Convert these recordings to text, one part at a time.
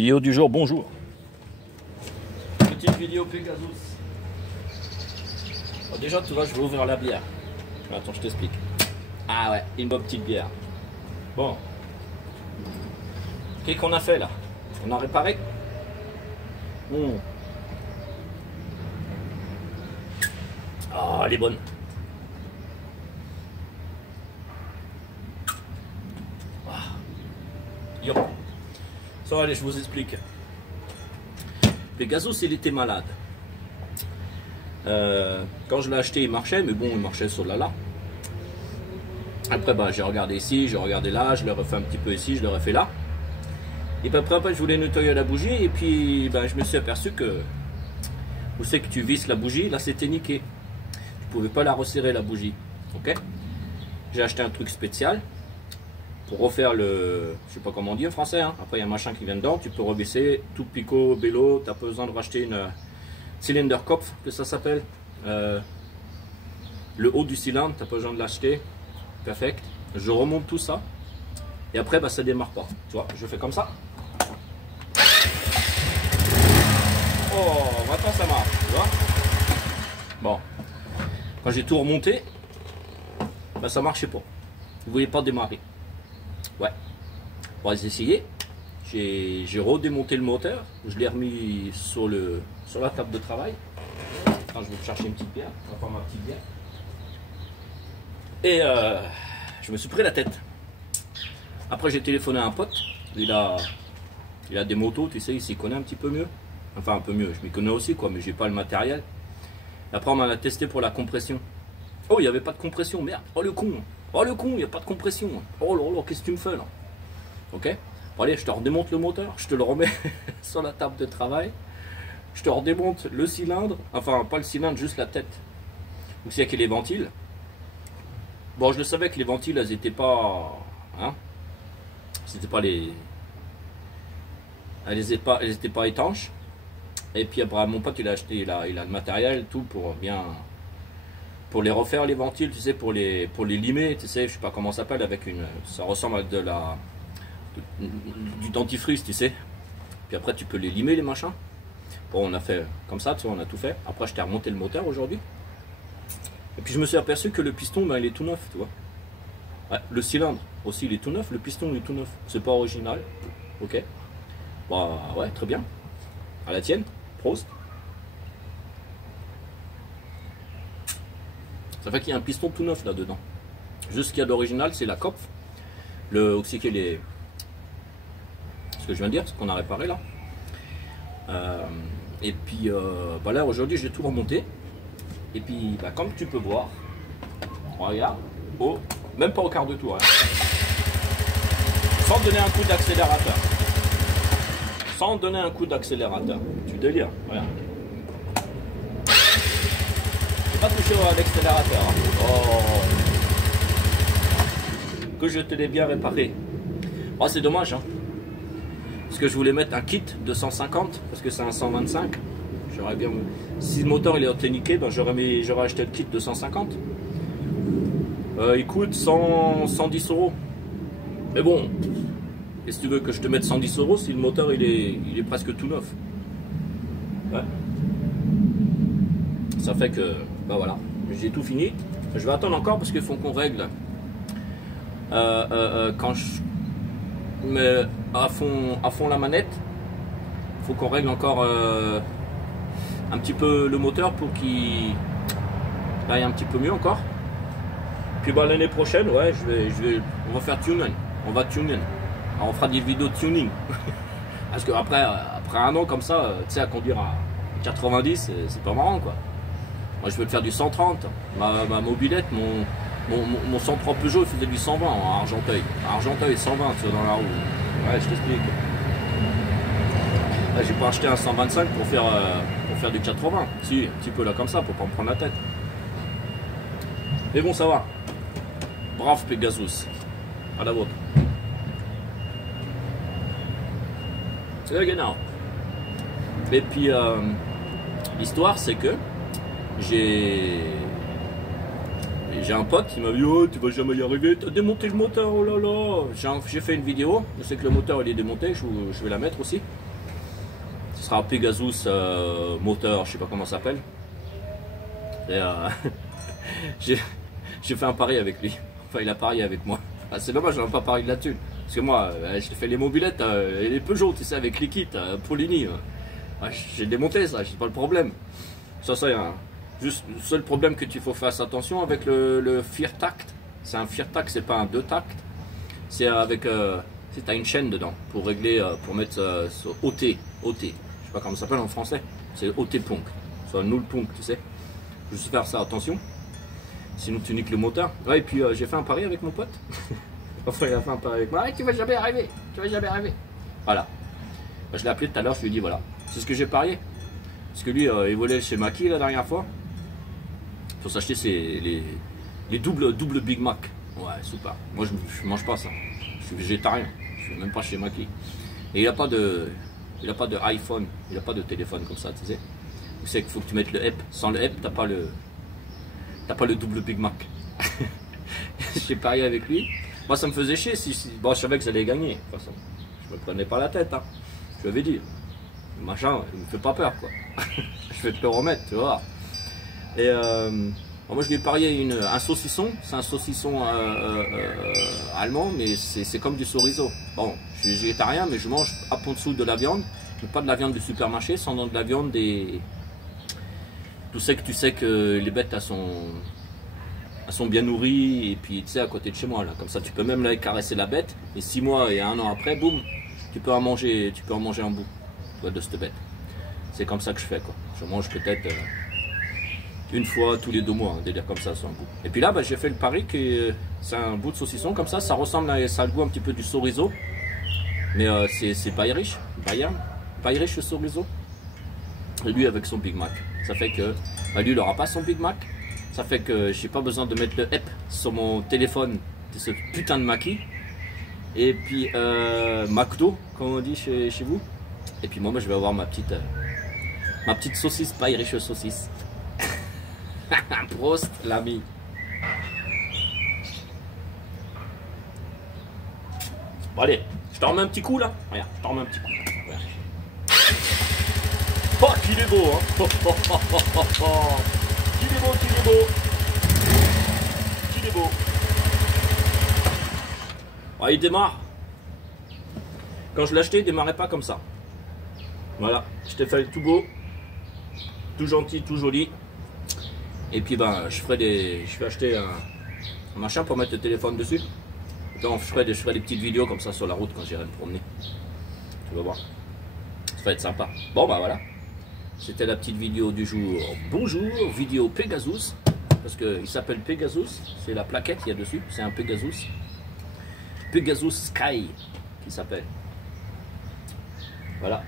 Vidéo du jour, bonjour. Petite vidéo Pegasus. Alors déjà, tu vois, je vais ouvrir la bière. Attends, je t'explique. Ah ouais, une bonne petite bière. Bon. Qu'est-ce qu'on a fait là? On a réparé. Ah, elle est bonne. Ah. Yo. Ça, allez, je vous explique. Pegasus, il était malade. Quand je l'ai acheté, il marchait, mais bon, il marchait sur là. Après, bah, j'ai regardé ici, j'ai regardé là, je l'ai refait un petit peu ici, je l'ai refait là. Et puis après, je voulais nettoyer la bougie, et puis bah, je me suis aperçu que, où c'est que tu visses la bougie, là c'était niqué. Je pouvais pas la resserrer la bougie, ok. J'ai acheté un truc spécial pour refaire le, je sais pas comment on dit en français, hein. Après il y a un machin qui vient dedans, tu peux rebaisser tout pico, bello, t'as pas besoin de racheter une Zylinderkopf, que ça s'appelle. Le haut du cylindre, t'as pas besoin de l'acheter, perfect. Je remonte tout ça, et après bah, ça démarre pas, tu vois, je fais comme ça. Oh, maintenant ça marche, tu vois. Bon, quand j'ai tout remonté, bah, ça marchait pas, vous voulez pas démarrer. Ouais, on va essayer. J'ai redémonté le moteur, je l'ai remis sur la table de travail. Attends, je vais chercher une petite bière, on va prendre ma petite bière. Et je me suis pris la tête. Après j'ai téléphoné à un pote, il a des motos, tu sais, il s'y connaît un petit peu mieux. Enfin un peu mieux, je m'y connais aussi quoi, mais j'ai pas le matériel. Après on m'a testé pour la compression. Oh, il n'y avait pas de compression, merde. Oh le con, il n'y a pas de compression. Oh là là, qu'est-ce que tu me fais là? Ok. Bon, allez, je te redémonte le moteur, je te le remets sur la table de travail. Je te redémonte le cylindre, enfin pas le cylindre, juste la tête. Donc s'il y a que les ventiles. Bon, je le savais que les ventiles, elles n'étaient pas, hein, c'était pas les, elles étaient pas étanches. Et puis après mon pote il a acheté, il a le matériel, tout pour bien, pour les refaire les ventiles, tu sais, pour les limer, tu sais, je sais pas comment ça s'appelle, avec une, ça ressemble à du dentifrice, tu sais. Puis après tu peux les limer les machins. Bon, on a fait comme ça, tu vois, on a tout fait. Après je t'ai remonté le moteur aujourd'hui. Et puis je me suis aperçu que le piston, ben, il est tout neuf, tu vois. Ouais, le cylindre aussi il est tout neuf, le piston il est tout neuf. C'est pas original, ok. Bah ouais, très bien. À la tienne, Prost. Ça fait qu'il y a un piston tout neuf là-dedans. Juste ce qu'il y a d'original, c'est la Kopf. Le oxyqué, les... ce que je viens de dire, ce qu'on a réparé là. Et puis bah là aujourd'hui j'ai tout remonté. Et puis bah, comme tu peux voir, regarde, même pas au quart de tour, hein. Sans donner un coup d'accélérateur. Sans donner un coup d'accélérateur. Tu délires, regarde. Pas touché à l'accélérateur, hein. Oh. Que je te l'ai bien réparé. Oh, c'est dommage, hein. Parce que je voulais mettre un kit de 150 parce que c'est un 125. J'aurais bien, si le moteur il est niqué, ben j'aurais acheté le kit de 150. Il coûte 110 €. Mais bon, qu'est-ce que tu veux que je te mette 110 € si le moteur il est presque tout neuf. Ouais. Ça fait que ben voilà, j'ai tout fini. Je vais attendre encore parce qu'il faut qu'on règle quand je mets à fond la manette. Il faut qu'on règle encore un petit peu le moteur pour qu'il aille un petit peu mieux encore. Puis bah, l'année prochaine, ouais, on va faire tuning. On va tuner. Alors, on fera des vidéos de tuning. Parce que après un an comme ça, tu sais, à conduire à 90, c'est pas marrant quoi. Moi je veux te faire du 130. Ma mobilette, mon 103 Peugeot, il faisait du 120 à Argenteuil. À Argenteuil, 120 tu vois, dans la roue. Ouais, je t'explique. Là, j'ai pas acheté un 125 pour faire du 80. Si, un petit peu là comme ça, pour pas me prendre la tête. Mais bon, ça va. Brave Pegasus. À la vôtre. C'est genau. Et puis, l'histoire, c'est que j'ai un pote qui m'a dit oh tu vas jamais y arriver, t'as démonté le moteur, oh là là. J'ai fait une vidéo, je sais que le moteur il est démonté, je vais la mettre aussi. Ce sera un Pegasus moteur, je sais pas comment ça s'appelle. Et j'ai fait un pari avec lui. Enfin, il a parié avec moi. Ah, c'est dommage, on n'a pas parié de la thune. Parce que moi, j'ai fait les mobilettes et les Peugeot, tu sais, avec les kits, Polini. J'ai démonté ça, j'ai pas le problème. Ça, c'est juste le seul problème que tu faut faire attention avec le Fear Tact. C'est un Fear Tact, c'est pas un 2 tacts. C'est avec. Tu as une chaîne dedans pour régler, pour mettre sur OT. OT. Je sais pas comment ça s'appelle en français. C'est OT Punk. Soit null Punk, tu sais. Faut juste faire ça, attention. Sinon tu niques le moteur. Ouais, et puis j'ai fait un pari avec mon pote. Enfin, il a fait un pari avec moi. Ouais, tu vas jamais arriver. Tu vas jamais arriver. Voilà. Bah, je l'ai appelé tout à l'heure, je lui ai dit voilà. C'est ce que j'ai parié. Parce que lui, il volait chez Mackie la dernière fois. Il faut s'acheter les doubles Big Mac. Ouais, super. Moi, je mange pas ça. Je suis végétarien. Je suis même pas chez Mackie. Et il n'a pas de iPhone. Il n'a pas de téléphone comme ça, tu sais. Tu sais qu'il faut que tu mettes le app. Sans le app, t'as pas le double Big Mac. J'ai parié avec lui. Moi, ça me faisait chier. Bon, je savais que j'allais gagner. De toute façon, je me prenais pas la tête. Hein. Je lui avais dit. Le machin, il me fait pas peur, quoi. Je vais te le remettre, tu vois. Et moi, je lui ai parié un saucisson. C'est un saucisson allemand, mais c'est comme du chorizo. Bon, je suis végétarien, mais je mange à en dessous de la viande. Mais pas de la viande du supermarché, sans de la viande des... Tu sais que les bêtes, elles sont bien nourries, et puis tu sais, à côté de chez moi, là. Comme ça, tu peux même là, caresser la bête, et 6 mois et 1 an après, boum, tu peux en manger un bout de cette bête. C'est comme ça que je fais, quoi. Je mange peut-être une fois tous les 2 mois, un délire comme ça sur un bout. Et puis là, bah, j'ai fait le pari que c'est un bout de saucisson comme ça ressemble ça a le goût un petit peu du chorizo, mais c'est pas Irish, pas Irish le chorizo. Et lui avec son Big Mac, ça fait que bah, lui il aura pas son Big Mac, ça fait que j'ai pas besoin de mettre le app sur mon téléphone de ce putain de Mackie. Et puis McDo, comme on dit chez vous. Et puis moi je vais avoir ma petite saucisse, pas Irish saucisse. Prost l'ami. Bon allez, je t'en remets un petit coup là. Regarde, je t'en remets un petit coup. Regarde. Oh qu'il est beau hein. Oh, oh, oh, oh, oh, oh. Qu'il est beau, qu'il est beau. Qu'il est beau. Oh, il démarre. Quand je l'ai acheté, il démarrait pas comme ça. Voilà, je t'ai fait tout beau, tout gentil, tout joli. Et puis ben, je vais acheter un machin pour mettre le téléphone dessus. Donc je ferai des petites vidéos comme ça sur la route quand j'irai me promener. Tu vas voir. Ça va être sympa. Bon bah voilà. C'était la petite vidéo du jour. Bonjour, vidéo Pegasus. Parce qu'il s'appelle Pegasus. C'est la plaquette qu'il y a dessus. C'est un Pegasus. Pegasus Sky qui s'appelle. Voilà.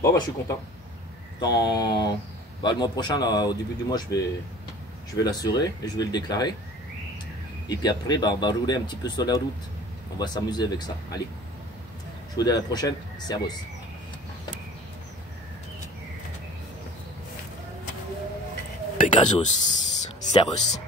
Bon bah je suis content. Le mois prochain, là, au début du mois, je vais l'assurer et je vais le déclarer. Et puis après, bah, on va rouler un petit peu sur la route. On va s'amuser avec ça. Allez. Je vous dis à la prochaine. Servus. Pegasus. Servus.